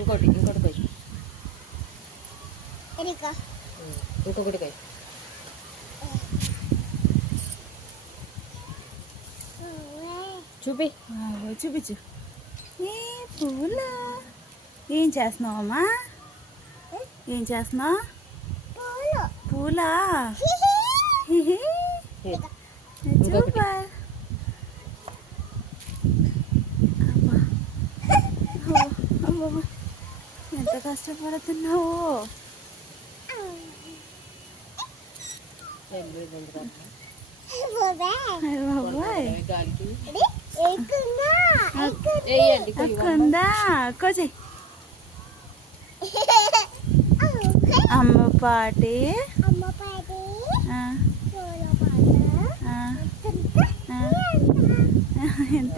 ఇంకోటి కొయ్యి. ఇంకొకటి కొయ్యి. చూపించు. ఏ పువ్వులు ఏం చేస్తున్నావమ్మా? ఏం చేస్తున్నావు? పూలా సూపర్. ఎంత కష్టపడుతున్నావు. అక్కుందా కోచి అమ్మ పాటి ఎంత